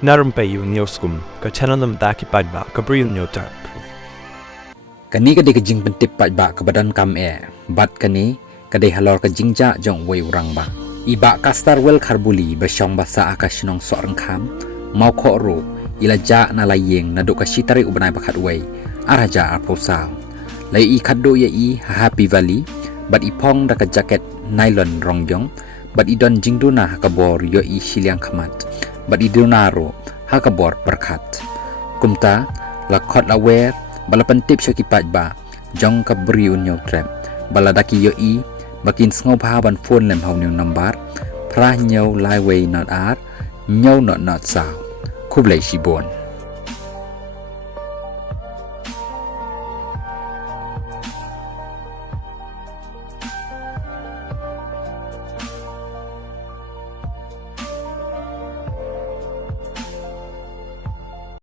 narum pe yu nioskum ka chananam daki padba ka briu nyotar Kani ka di ka jing pentip padba ka badan kam bat kani ka di halor ka jingja jong wei urang ba iba kastar wel kharbuli basyong basa akashnong sorang kham mau kho ro ila ja na layeng na do ka sitari ubanai pakhat wei araja aposao lai I khaddo ya I happy valley bat ipong da ka jacket nylon rongyong bat idon jingduna hakabor yo I siliang khamat bat idonaro hakabor perkhat kumta la khot la wer bala pentip syaki ba jong ka bri unyo trap bala daki yo I bakin sngo pha ban phone lem hau new number pra nhau lai way not art nhau not sao khub lai shibon